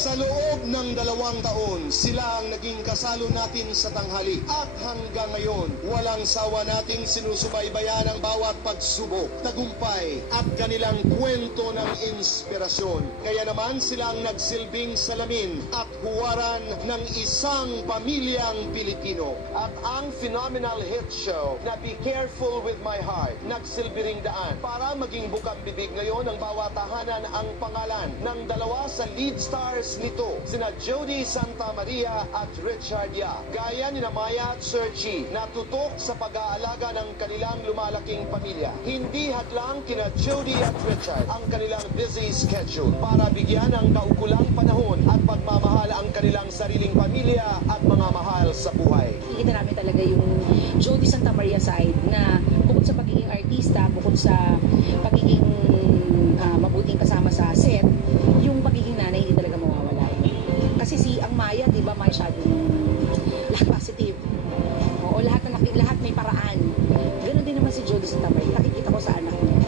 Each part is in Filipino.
Sa loob ng 2 taon, sila ang naging kasalo natin sa tanghali. At hanggang ngayon, walang sawa nating sinusubaybayan ang bawat pagsubok, tagumpay at kanilang kwento ng inspirasyon. Kaya naman sila ang nagsilbing salamin at huwaran ng isang pamilyang Pilipino. At ang phenomenal hit show na Be Careful with My Heart, nagsilbi ring daan para maging bukang bibig ngayon ng bawat tahanan ang pangalan ng 2 sa lead stars nito, sina Jody Santa Maria at Richard Yap. Gaya ni Maya at Sir Chi, na tutok sa pag-aalaga ng kanilang lumalaking pamilya. Hindi hadlang kina Jody at Richard ang kanilang busy schedule para bigyan ng kaukulang panahon at pagmamahal ang kanilang sariling pamilya at mga mahal sa buhay. Kita namin talaga yung Jody Santa Maria side na bukod sa pagiging artista, bukod sa pagiging mabuting kasama sa set, yung pagiging nanay hindi talaga mawawala. Kasi ang Maya, di ba, masyadong lahat positive. Oo, lahat may paraan. Ganon din naman si Jody Santa Maria. Nakikita ko sa anak niya.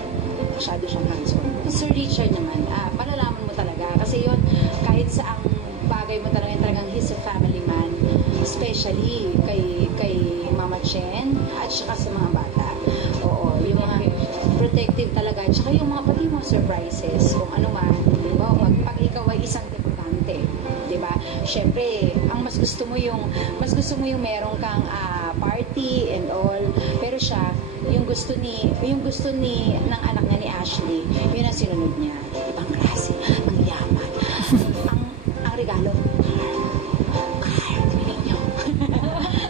Masyado siyang hands-on. Sir Richard naman, palalaman mo talaga. Kasi yun, kahit sa ang bagay mo talagang he's a family man. Especially kay Mama Chen at saka sa mga bata. Oo, yung mga protective talaga. At saka yung mga pati mga surprises. Kung ano man, di ba? Pag ikaw ay isang debutante, di ba? Siyempre, ang mas gusto mo yung meron kang party and all. Pero siya, yung gusto ni ng anak niya ni Ashley, yun ang sinunod niya. Ibang klase, ang yaman, ang regalo. Narinig niyo?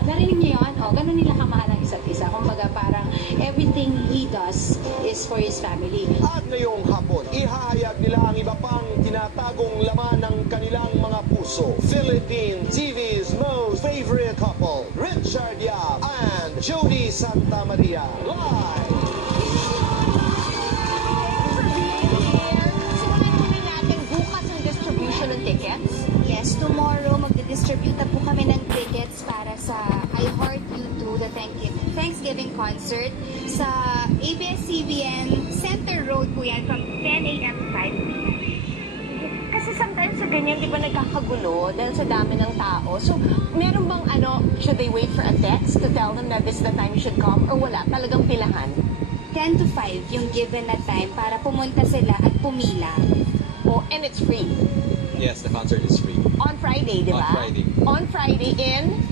Narinig niyo yun? O, ganun nila kamahal ang isa't isa. Kumbaga, parang everything he does is for his family. At ngayong hapon, ihahayag nila ang iba pang tinatagong laman ng kanilang mga puso. Philippine TV's most favorite couple, Richard Yap and Jody Santa Maria. Live! Simulan natin bukas ang distribution ng tickets. Yes, tomorrow magdi-distribute na po kami ng tickets para sa I Heart You 2, the Thanksgiving concert sa ABS-CBN Center Road po yan from 10 a.m. to 5 p.m. Kasi sometimes sa ganyan, di ba nagkakagulo dahil sa dami ng tao. So, meron bang should they wait for a text to tell them that this is the time you should come? Or wala? Talagang pilahan? 10 to 5 yung given na time para pumunta sila at pumila. Oh, and it's free. Yes, the concert is free. On Friday, di ba? On Friday. On Friday in?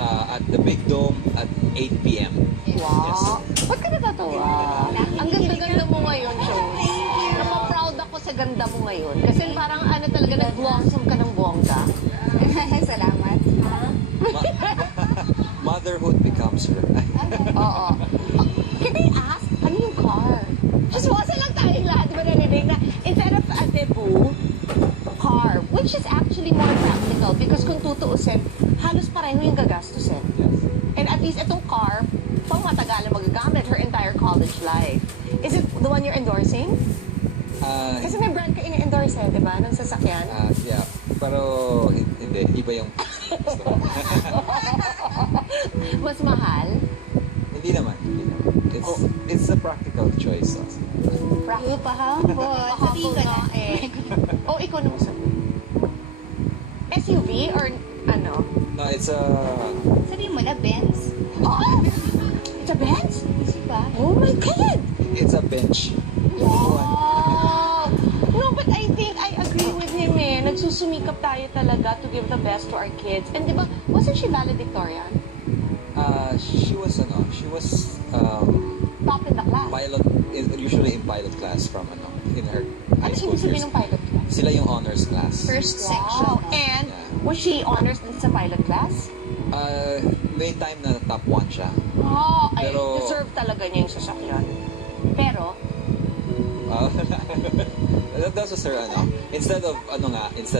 At the Big Dome at 8 p.m. Wow. Ba't ka natatawa? Ang ganda-ganda mo ngayon, Jones. Napaproud ako sa ganda mo ngayon. Kasi parang talaga nag-blossom ka ng bongga. Salamat. Motherhood becomes her. Oo. Can I ask, ano yung car? Suswasa lang tayong lahat, di ba narinig na instead of a debut, car, which is actually more practical because kung tutuusin, halos pareho yung gagastusin. Yes. And at least itong car, pang matagalan magagamit her entire college life. Is it the one you're endorsing? Kasi may brand ka ina-endorse di ba, ng sasakyan? Yeah, pero hindi, iba yung Mas mahal? Hindi naman. It's a practical choice. Pahambol. Sabihin ko na. Oh, ikaw naman sabi. SUV or ano? No, it's a... Sabihin mo na, Benz. Oh! It's a Benz? Diba? Oh my God! It's a bench. Wow! No, but I think I agree with him Nagsusumikap tayo talaga to give the best to our kids. And di ba, wasn't she valedictorian? She was Top in the class. pilot, usually in pilot class in her high Ano school ibig sabihin years. ng pilot class? Sila yung honors class. First section. Wow. And Yeah. was she honors din sa pilot class? May time na top 1 siya. Oh, ay, Pero- deserve talaga niya yung sasakyan. Pero, That was her instead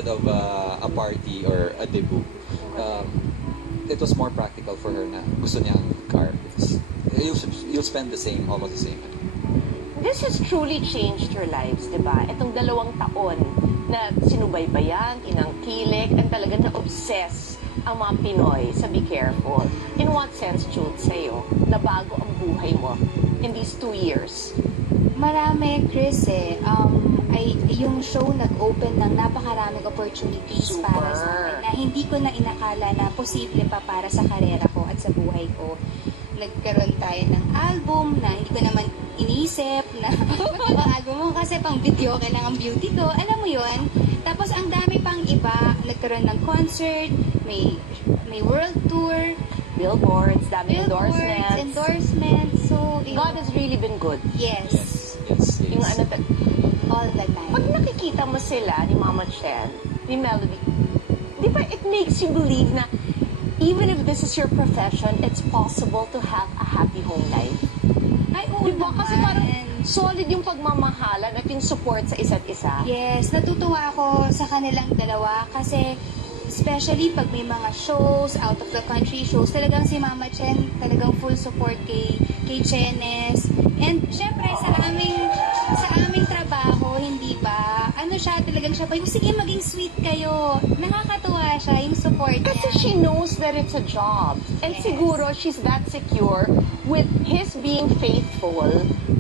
of a party or a debut, it was more practical for her na gusto niya ang car because you'll spend almost the same. this has truly changed your lives, di ba? Itong 2 taon na sinubaybayan, inangkilik, and talagang na-obsess ang mga Pinoy sa Be Careful. In what sense, Jude, sa'yo, nabago ang buhay mo in these 2 years? Marami, Chris, ay yung show nag-open ng napakaraming opportunities Super. para sa akin na hindi ko na inakala na posible pa para sa karera ko at sa buhay ko. Nagkaroon tayo ng album na hindi ko naman iniisip na mag-album mo kasi pang video ka lang ang beauty ko. Alam mo yon. Tapos ang dami pang iba. Nagkaroon ng concert, may world tour, Billboards, dami billboards, endorsements. endorsements. So, God has really been good. yes, Yes, Yung yes. all the time. Pag nakikita mo sila ni Mama Chen, ni Melody, di ba it makes you believe na even if this is your profession, it's possible to have a happy home life. Ay, oo Di ba? Kasi naman. parang solid yung pagmamahalan at yung support sa isa't isa. Yes, natutuwa ako sa kanilang dalawa kasi especially pag may mga shows, out of the country shows, talagang si Mama Chen, talagang full support kay Chenes. And syempre sa aming trabaho, hindi ba? Ano siya, talagang siya pa yung sige maging sweet kayo. Nakakatuwa siya yung support Kasi niya. she knows that it's a job. And Yes. siguro she's that secure with his being faithful.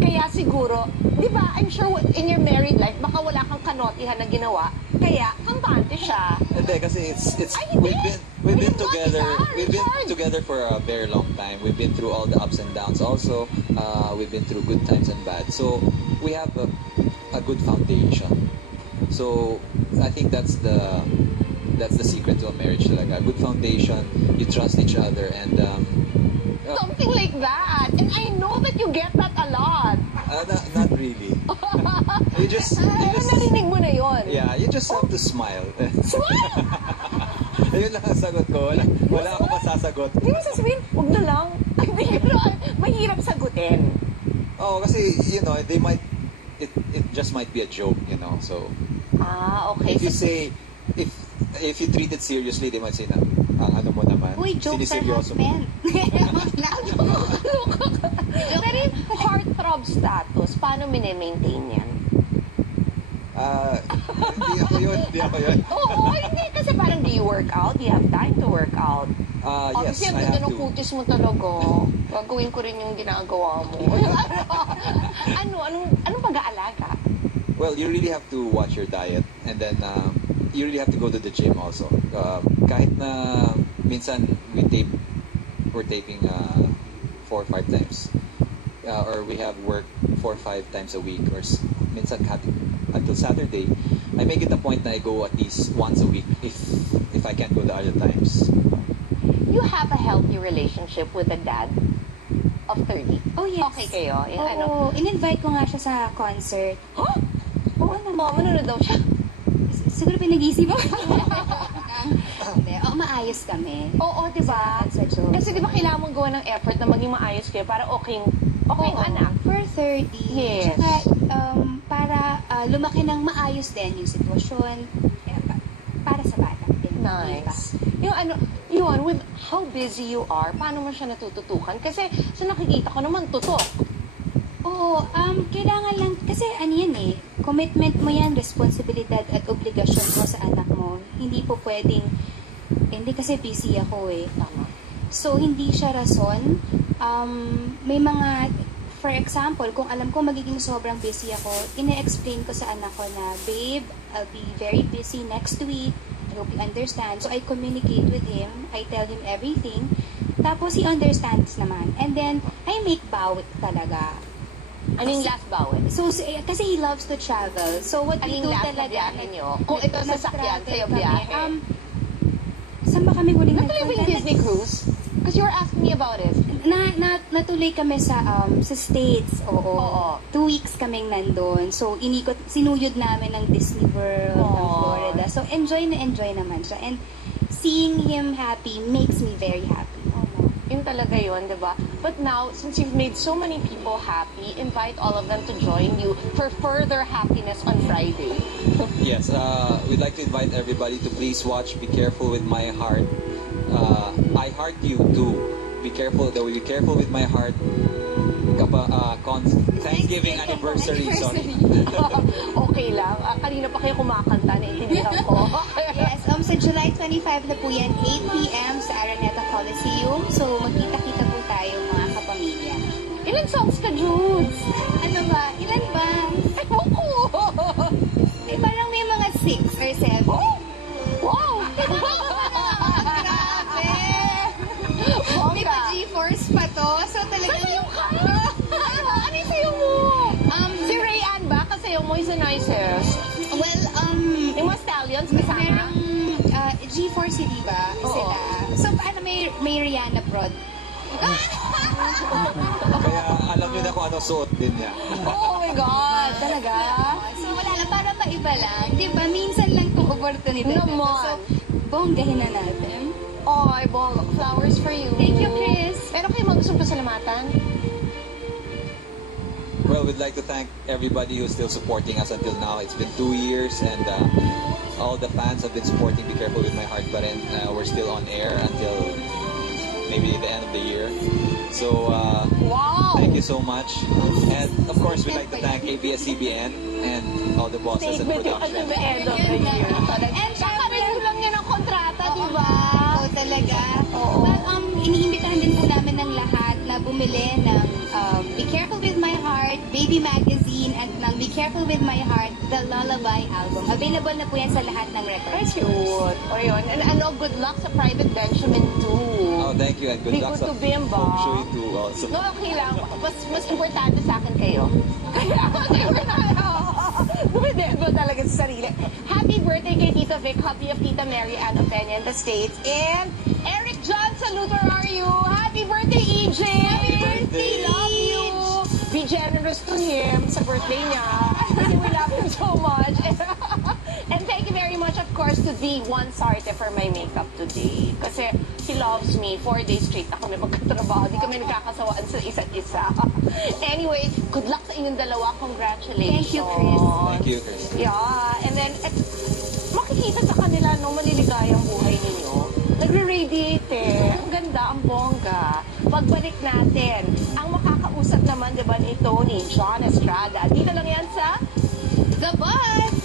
Kaya siguro, di ba, I'm sure in your married life, baka wala kang kanotihan na ginawa. Kaya, kampante siya. Hindi, kasi it's Ay, hindi. we've been Richard, together we've been Richard. together for a very long time. We've been through all the ups and downs also. We've been through good times and bad. So we have a good foundation. So I think that's the secret to a marriage talaga. A good foundation, you trust each other, and Something like that. And I know that you get that a lot. not really. you just Narinig mo na yon. yeah, you just have to smile. Ayun lang ang sagot ko. Wala akong masasagot. Hindi mo sasabihin, huwag na lang. Hindi gano'n. Mahirap sagutin. Oh, kasi it just might be a joke, So Okay. if you say if you treat it seriously, they might say na ang ano mo naman. Uy, jokes are half siniseryoso mo. meant. Pero yung heartthrob status, paano mini-maintain yan? Hindi ako yun. Oo, hindi. Kasi parang do you work out? Do you have time to work out? Yes, Kasi ang I ganda have ng to. kutis mo talaga. Gagawin ko rin yung ginagawa mo. Anong pag-aalaga? Well, you really have to watch your diet, and then you really have to go to the gym also. Kahit na minsan we're taping 4 or 5 times. Or we have work 4 or 5 times a week, or minsan until Saturday, I make it a point na I go at least once a week if I can't go the other times. You have a healthy relationship with a dad of 30. Oh, yes. Okay kayo? Yung Oo, in-invite ko nga siya sa concert. Huh? Oo naman. Manonood daw siya. Siguro pinag-isip mo. Hindi. Maayos kami. Oo, di ba? Sa joke. Kasi di ba kailangan mong gawa ng effort na maging maayos kayo para okay yung anak. For 30. Yes. Tsaka, para lumaki ng maayos din yung sitwasyon. Para sa bata din. Nice. Yun, with how busy you are, paano mo siya natututukan? Kasi sa nakikita ko naman, tutok. Oo, kailangan lang, kasi ano yan commitment mo yan, responsibilidad at obligasyon mo sa anak mo. Hindi po pwedeng, hindi kasi busy ako Tama. So, hindi siya rason. May mga, for example, kung alam ko magiging sobrang busy ako, ine-explain ko sa anak ko na, babe, I'll be very busy next week. I hope you understand. So, I communicate with him. I tell him everything. Tapos, he understands naman. And then, I make bawi talaga. Anong last bawal? So, kasi he loves to travel. So, what we Anong do last na talaga... biyahe nyo? Kung ito sa sakyan, nag-travel sa'yo kami. biyahe. Saan ba kami huling Natuloy ba yung Disney cruise? Because you were asking me about it. Natuloy kami sa States. Oo. Oo. 2 weeks kaming nandun. So, sinuyod namin ng Disney World, ng Aww. Florida. So, enjoy naman siya. And seeing him happy makes me very happy. Yun talaga yun, di ba? But now, since you've made so many people happy, invite all of them to join you for further happiness on Friday. Yes, we'd like to invite everybody to please watch Be Careful with My Heart. I Heart You too. Be careful with My Heart. Thanksgiving anniversary, sorry. Okay lang. Kanina pa kayo kumakanta, naiintindihan ko. Yes, sa July 25 na po yan, 8 p.m. sa Araneta Coliseum. So, magkita-kita po tayo mga kapamilya. Ilan songs ka, Judes? Ano ba? Ilan ba? Ewan ko. artist? Well, Yung mga stallions kasama? merong G4C, diba? Oo. Sila. So, paano may Rihanna prod? Kaya alam niyo na kung anong suot din niya. Oh my God, talaga? So, wala lang. Para maiba lang. Diba? Minsan lang itong opportunity na to. Naman. So, bonggahin na natin. Oy, bong, flowers for you. Thank you, Chris. Meron kayo mga gustong pasalamatan? Well, we'd like to thank everybody who's still supporting us until now. It's been 2 years, and all the fans have been supporting Be Careful With My Heart, but we're still on air until maybe the end of the year. So, Wow! thank you so much. And of course, we'd like to thank ABS-CBN and all the bosses and Statement yung production. until the end of the year. And Kakaroon lang yan ng kontrata, di ba? Oo, talaga. Oo. Well, iniimbitahan din po namin ng lahat na bumili ng Be Careful With My Heart, Baby Magazine, at ng Be Careful With My Heart, The Lullaby Album. Available na po yan sa lahat ng records. Cute. O yun. And ano, good luck sa Private Benjamin too. Oh, thank you, and good Be luck good sa to Bimba. Feng Shui too also. No, okay lang. Mas importante sa akin kayo. Kaya, dumidebo talaga sa sarili. Happy birthday kay Tita Vic. Happy of Tita Mary Ann of Peña in the States. And Eric John, salute, where are you? Happy birthday, EJ! Happy birthday! Love you! Be generous to him sa birthday niya. Really, we love him so much. And thank you very much, of course, to the One Sarte for my makeup today. Kasi he loves me. 4 days straight na kami magkatrabaho. Di kami nagkakasawaan sa isa't isa. Anyway, good luck sa inyong dalawa. Congratulations. Thank you, Chris. Thank you, Chris. Yeah, and then makikita sa kanila no, maliligayang buhay ninyo. Nagre-radiate eh. Ang ganda, ang bongga. Pagbalik natin, ang makakausap naman, di ba, nito ni John Estrada. Dito lang yan sa The Buzz!